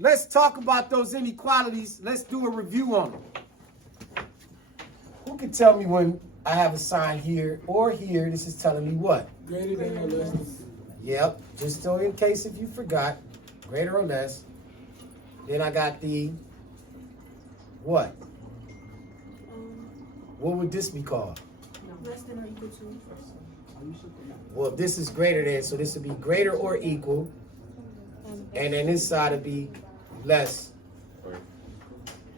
let's talk about those inequalities. Let's do a review on them. Who can tell me when I have a sign here or here, this is telling me what? Greater than or less than. Yep, just so in case if you forgot, greater or less. Then I got the what? What would this be called? Less than or equal to. Well, this is greater than, so this would be greater or equal. And then this side would be less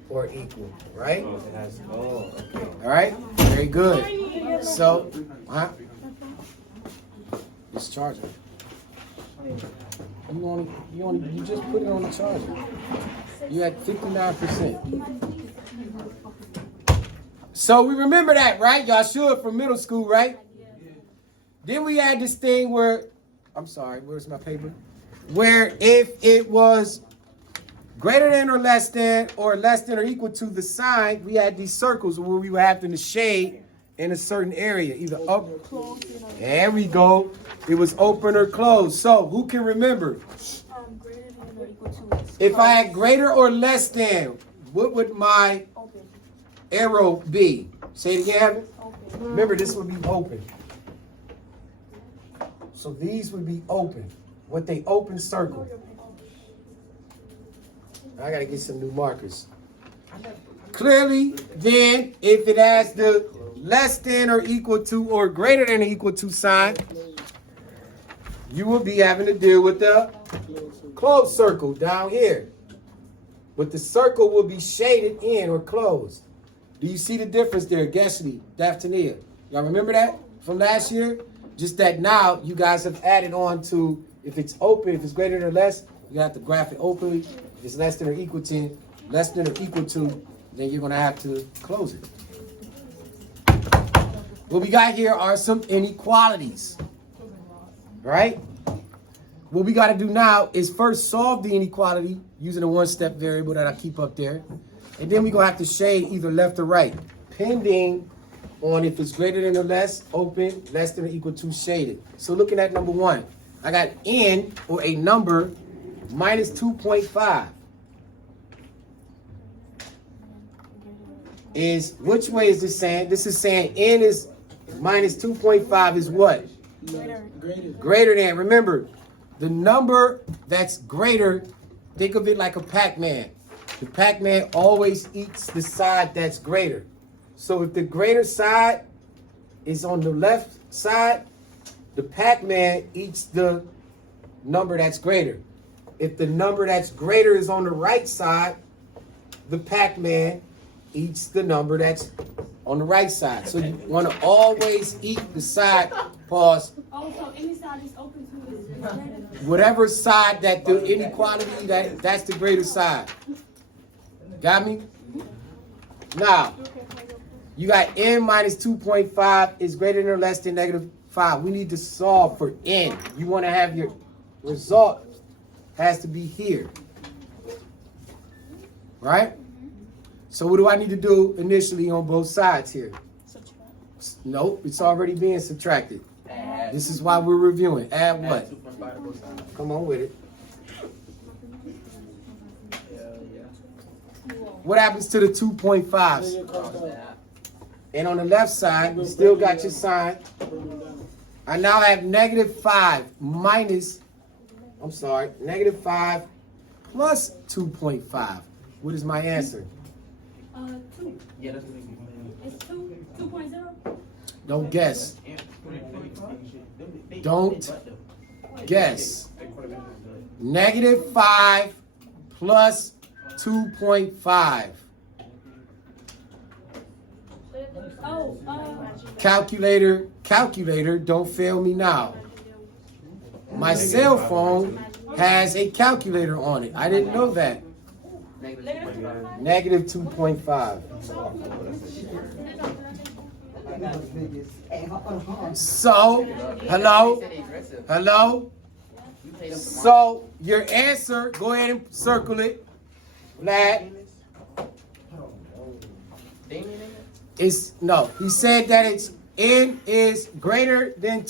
or equal, right? Okay. All right, very good. So, it's charging. You just put it on the charger. You at 59%. So we remember that, right? Y'all should from middle school, right? Then we had this thing where, I'm sorry, where's my paper? Where if it was greater than or less than or equal to the sign, we had these circles where we were having to shade in a certain area, either up. There we go. It was open or closed. So who can remember? Greater than or equal to. If I had greater or less than, what would my arrow be? Say it again, Evan. Remember, this would be open. So these would be open. What they open circle. I gotta get some new markers. Clearly, then, if it has the less than or equal to or greater than or equal to sign, you will be having to deal with the closed circle down here. But the circle will be shaded in or closed. Do you see the difference there, Geshley, Daphnia? Y'all remember that from last year? Just that now you guys have added on to, if it's open, if it's greater than or less, you have to graph it openly. If it's less than or equal to, then you're gonna have to close it. What we got here are some inequalities, right? What we gotta do now is first solve the inequality using a one-step variable that I keep up there. And then we're gonna have to shade either left or right, pending on if it's greater than or less, open, less than or equal to, shaded. So looking at number one, I got n, or a number, minus 2.5. Is, which way is this saying? This is saying n is minus 2.5 is what? Greater than. Remember, the number that's greater, think of it like a Pac-Man. The Pac-Man always eats the side that's greater. So if the greater side is on the left side, the Pac-Man eats the number that's greater. If the number that's greater is on the right side, the Pac-Man eats the number that's on the right side. So you want to always eat the side, pause. Oh, so any side is open to is greater? Whatever side that the inequality, that's the greater side. Got me? Now, you got n minus 2.5 is greater than or less than negative 5. We need to solve for n. You want to have your result has to be here. Right? So what do I need to do initially on both sides here? Nope, it's already being subtracted. This is why we're reviewing. Add what? Come on with it. What happens to the 2.5s? And on the left side, you still got your sign. I now have negative 5 minus, negative 5 plus 2.5. What is my answer? 2. Yeah, that's It's 2.0. Don't guess. Don't guess. Negative 5 plus 2.5. Calculator, don't fail me now. My cell phone has a calculator on it. I didn't know that. Negative 2.5. So, hello. So, your answer, go ahead and circle it. Vlad. No, he said that it's n is greater than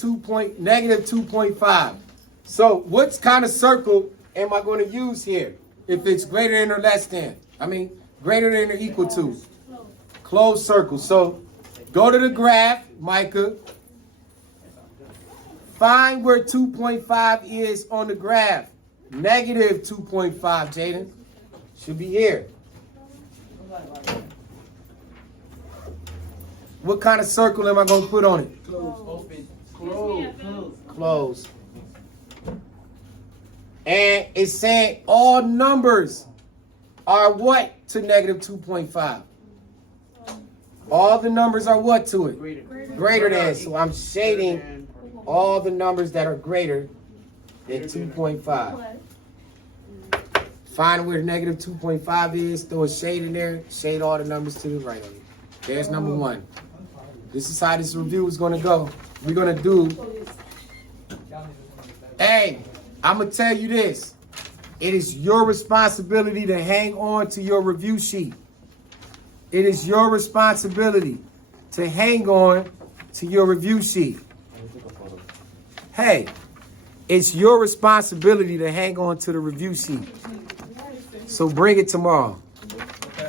negative 2.5. So what kind of circle am I going to use here? if it's greater than or less than. I mean, greater than or equal to. Closed circle. So go to the graph, Micah. Find where 2.5 is on the graph. Negative 2.5, Jaden. Should be here. What kind of circle am I going to put on it? Open. Close. Close. And it's saying all numbers are what to negative 2.5? All the numbers are what to it? Greater than. So I'm shading all the numbers that are greater than 2.5. Find where negative 2.5 is, throw a shade in there, shade all the numbers to the right of it. There's number one. This is how this review is going to go. We're going to do, hey, I'm going to tell you this. It is your responsibility to hang on to your review sheet. It is your responsibility to hang on to your review sheet. Hey, it's your responsibility to hang on to the review sheet. So bring it tomorrow.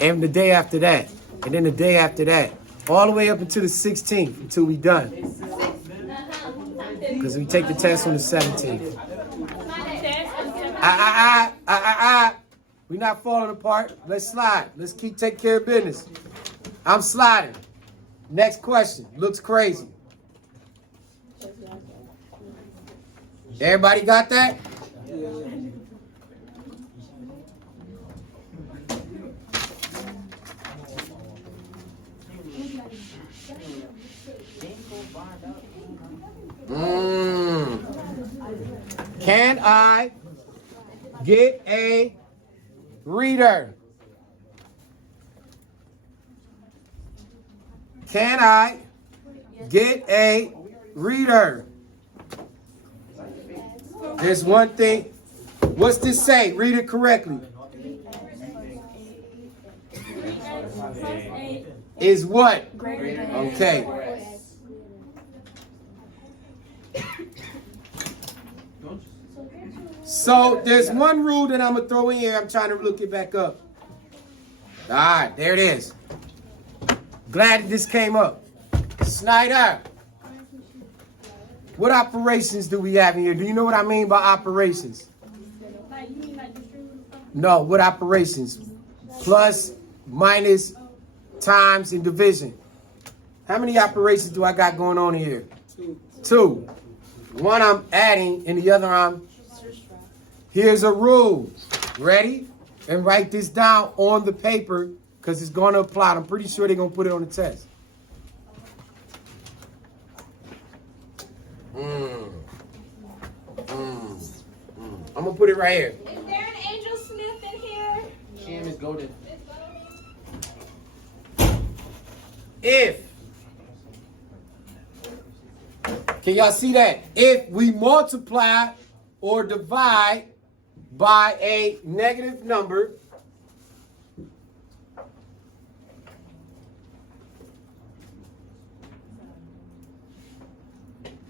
And the day after that. And then the day after that. All the way up until the 16th until we done. Because we take the test on the 17th. We're not falling apart. Let's slide. Let's take care of business. I'm sliding. Next question. Looks crazy. Everybody got that? Can I get a reader? Can I get a reader? There's one thing. What's this say? Read it correctly. Is what? Okay. So there's one rule that I'm going to throw in here. I'm trying to look it back up. All right, there it is. Glad that this came up. Snyder. What operations do we have in here? Do you know what I mean by operations? No, what operations? Plus, minus, times, and division. How many operations do I got going on here? Two. One I'm adding and the other I'm... Here's a rule. Ready? And write this down on the paper because it's going to apply. I'm pretty sure they're going to put it on the test. I'm going to put it right here. Is there an Angel Smith in here? Sham is golden. If, can y'all see that? If we multiply or divide by a negative number,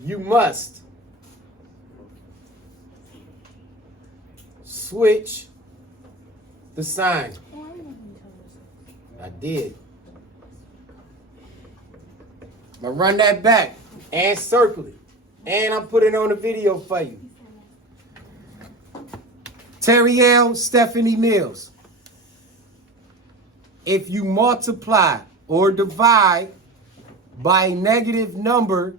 you must switch the sign. I did. I'm gonna run that back and circle it. And I'm putting it on the video for you. Terrielle Stephanie Mills. If you multiply or divide by a negative number,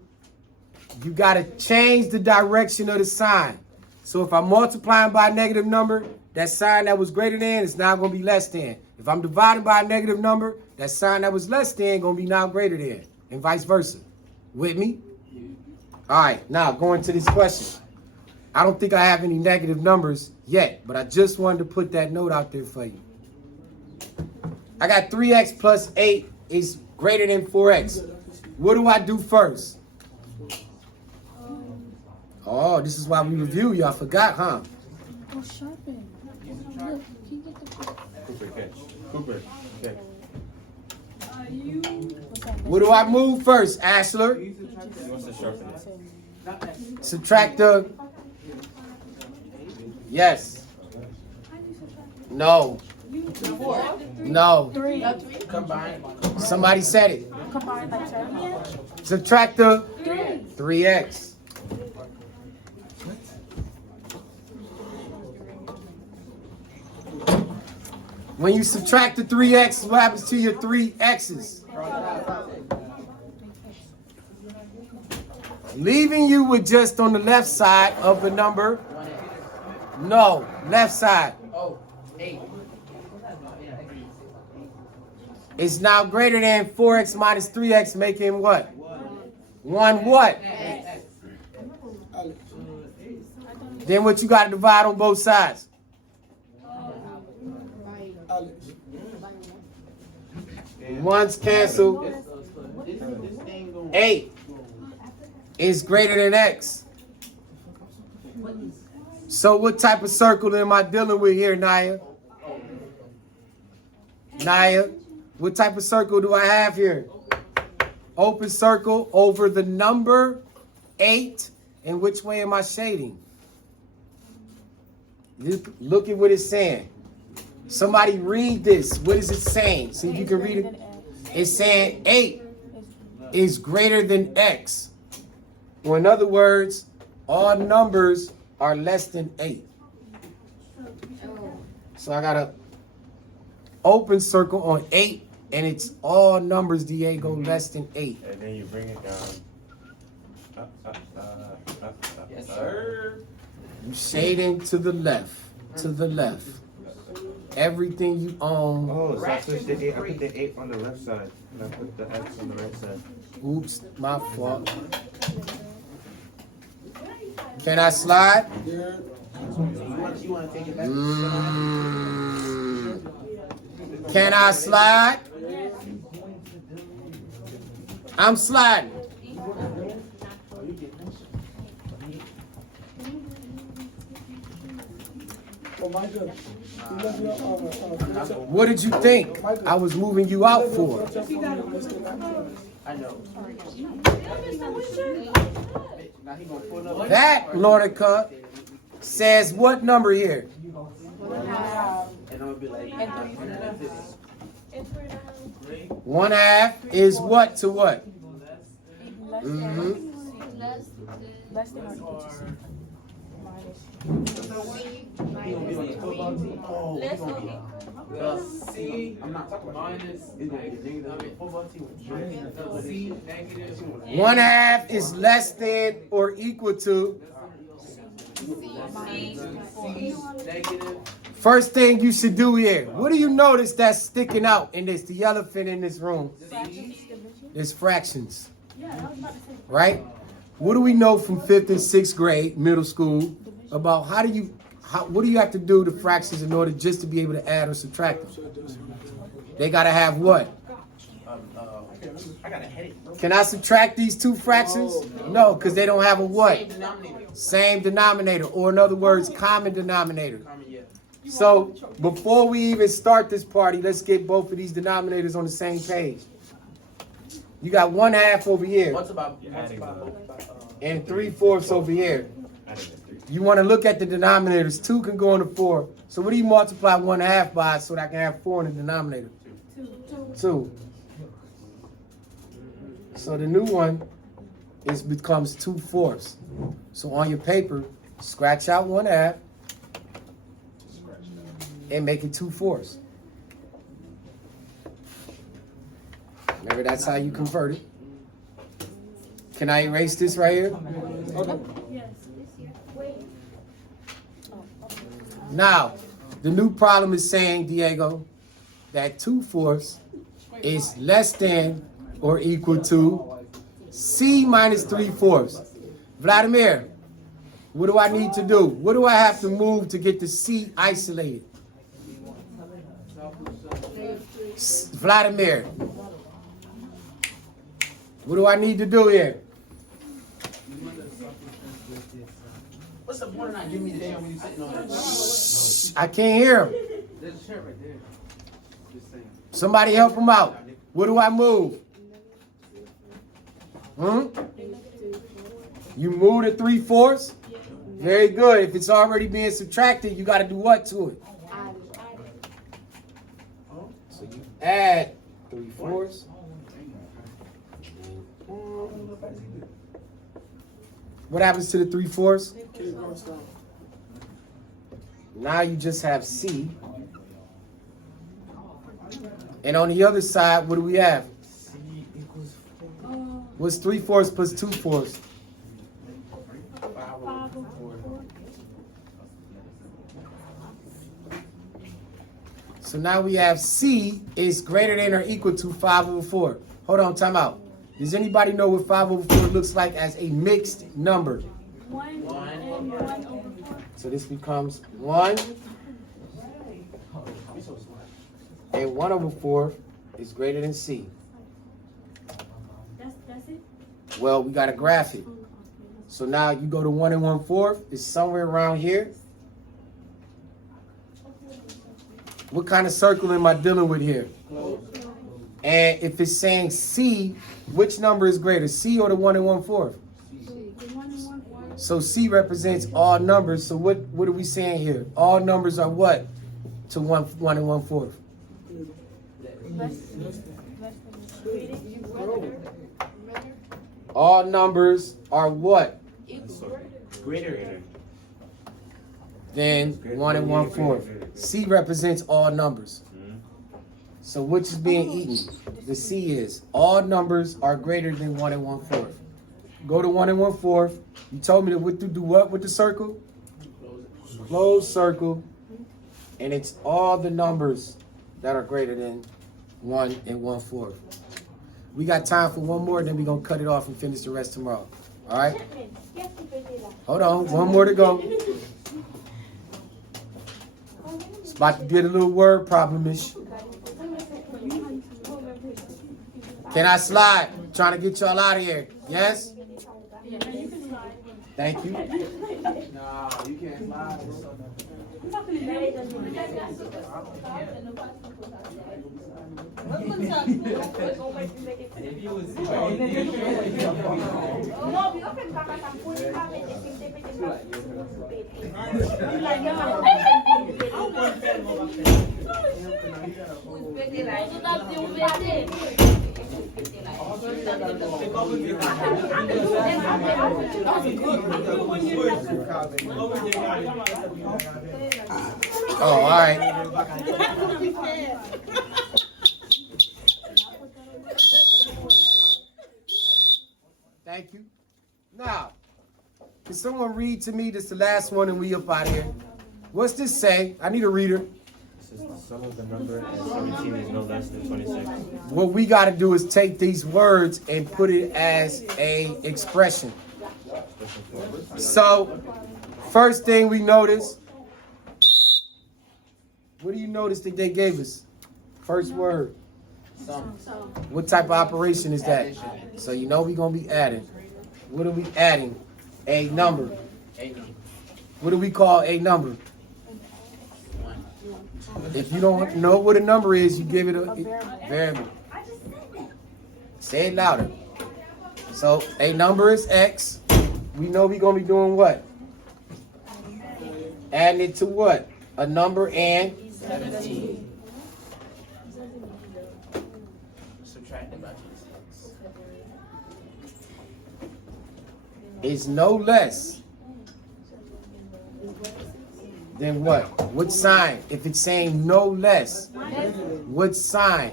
you got to change the direction of the sign. So if I'm multiplying by a negative number, that sign that was greater than is now going to be less than. If I'm dividing by a negative number, that sign that was less than going to be now greater than, and vice versa. With me? All right, now going to this question. I don't think I have any negative numbers yet, but I just wanted to put that note out there for you. I got 3x plus 8 is greater than 4x. What do I do first? Oh, this is why we review you. I forgot, huh? Oh, sharpen. Look, can you get the... Cooper, catch. Cooper, catch. What do I move first, Ashler? He wants to sharpen it. Subtract the... Yes. No. No. 3. Combine. Somebody said it. Combined by 7. Subtract the 3. 3x. When you subtract the 3x, what happens to your 3x's? Leaving you with just on the left side of the number. No, left side. Oh, 8. It's now greater than 4x minus 3x, making what? 1 what? Then what you got to divide on both sides? One's canceled. 8 is greater than x. So what type of circle am I dealing with here, Naya? Naya, what type of circle do I have here? Open circle over the number 8. And which way am I shading? Look at what it's saying. Somebody read this. What is it saying? See if you can read it. It's saying 8 is greater than x. Or in other words, all numbers are less than 8. So I got a open circle on 8, and it's all numbers, Diego, less than 8. And then you bring it down. Yes, sir. You shading to the left, to the left. Everything you own. Oh, so I switched the 8. I put the 8 on the left side. And I put the x on the right side. Oops, my fault. Can I slide? You want to take it back? Can I slide? I'm sliding. What did you think I was moving you out for? I know. Now he gonna pull up. That, Lordica, says what number here? And I'm gonna be like, 1/2 is what to what? Less than or equal to C. C, I'm not talking about minus, football team. C negative. 1/2 is less than or equal to. C negative. First thing you should do here. What do you notice that's sticking out in this? The elephant in this room. Is fractions. Right? What do we know from 5th and 6th grade, middle school, about what do you have to do to fractions in order just to be able to add or subtract them? They got to have what? I got a headache. Can I subtract these two fractions? No, because they don't have a what? Same denominator. Same denominator, or in other words, common denominator. So before we even start this party, let's get both of these denominators on the same page. You got 1/2 over here What's about and 3/4 over here. You want to look at the denominators. 2 can go into 4. So what do you multiply 1/2 by so that I can have 4 in the denominator? 2. So the new one becomes 2/4. So on your paper, scratch out 1/2 and make it 2/4. Remember, that's how you convert it. Can I erase this right here? Okay. Now, the new problem is saying, Diego, that 2/4 is less than or equal to C minus 3/4. Vladimir, what do I need to do? What do I have to move to get the C isolated? Vladimir, what do I need to do here? What's the point of not giving me the damn when you sitting on it? I can't hear him. There's a shirt right there. Just saying. Somebody help him out. What do I move? You move to 3/4? Very good. If it's already being subtracted, you got to do what to it? So you add 3/4. What happens to the 3/4? Now you just have C. And on the other side, what do we have? What's 3/4 plus 2/4? 5/4. So now we have C is greater than or equal to 5/4. Hold on, time out. Does anybody know what 5/4 looks like as a mixed number? 1 and 1/4. So this becomes 1 and 1/4 is greater than C. That's it? Well, we got to graph it. So now you go to 1 and 1/4. It's somewhere around here. What kind of circle am I dealing with here? And if it's saying C, which number is greater, C or the 1 and 1/4? So C represents all numbers. So what are we saying here? All numbers are what to 1 and 1/4? All numbers are what? Greater. Than 1 and 1/4. C represents all numbers. So which is being eaten? The C is all numbers are greater than 1 and 1/4. Go to 1 and 1/4. You told me to do what with the circle? Close circle. And it's all the numbers that are greater than 1 and 1/4. We got time for one more, then we're going to cut it off and finish the rest tomorrow. All right? Hold on. One more to go. It's about to get a little word problem-ish. Can I slide? I'm trying to get y'all out of here. Yes? Thank you. Nah, you can't lie. Oh, all right. Thank you. Now, can someone read to me? This is the last one and we up out here. What's this say? I need a reader. It says the sum of the number and 17 is no less than 26. What we got to do is take these words and put it as a expression. So, first thing we notice, what do you notice that they gave us? First word. What type of operation is that? So you know we're going to be adding. What are we adding? A number. What do we call a number? If you don't know what a number is, you give it a variable. Say it louder. So a number is X. We know we're going to be doing what? Adding it to what? A number and 17. Subtracting by 26. is no less than what? What sign? If it's saying no less, what sign?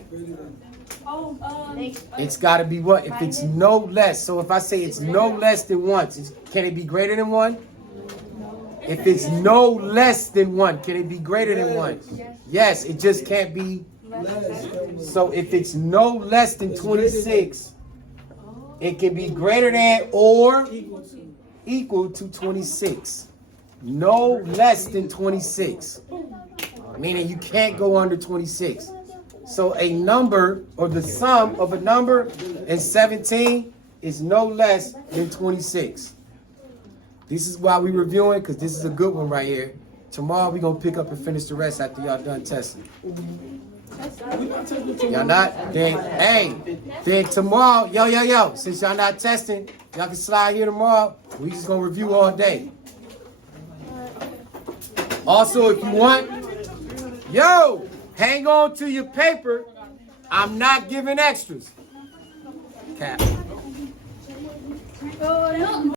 It's got to be what? If it's no less. So if I say it's no less than 1, can it be greater than 1? If it's no less than 1, can it be greater than 1? Yes, it just can't be. So if it's no less than 26, it can be greater than or equal to 26. No less than 26. Meaning you can't go under 26. So a number or the sum of a number and 17 is no less than 26. This is why we're reviewing, because this is a good one right here. Tomorrow we're going to pick up and finish the rest after y'all done testing. Y'all not? Then, hey, then tomorrow, yo, since y'all not testing, y'all can slide here tomorrow. We just going to review all day. Also, if you want, Hang on to your paper. I'm not giving extras. Cap. Oh, no.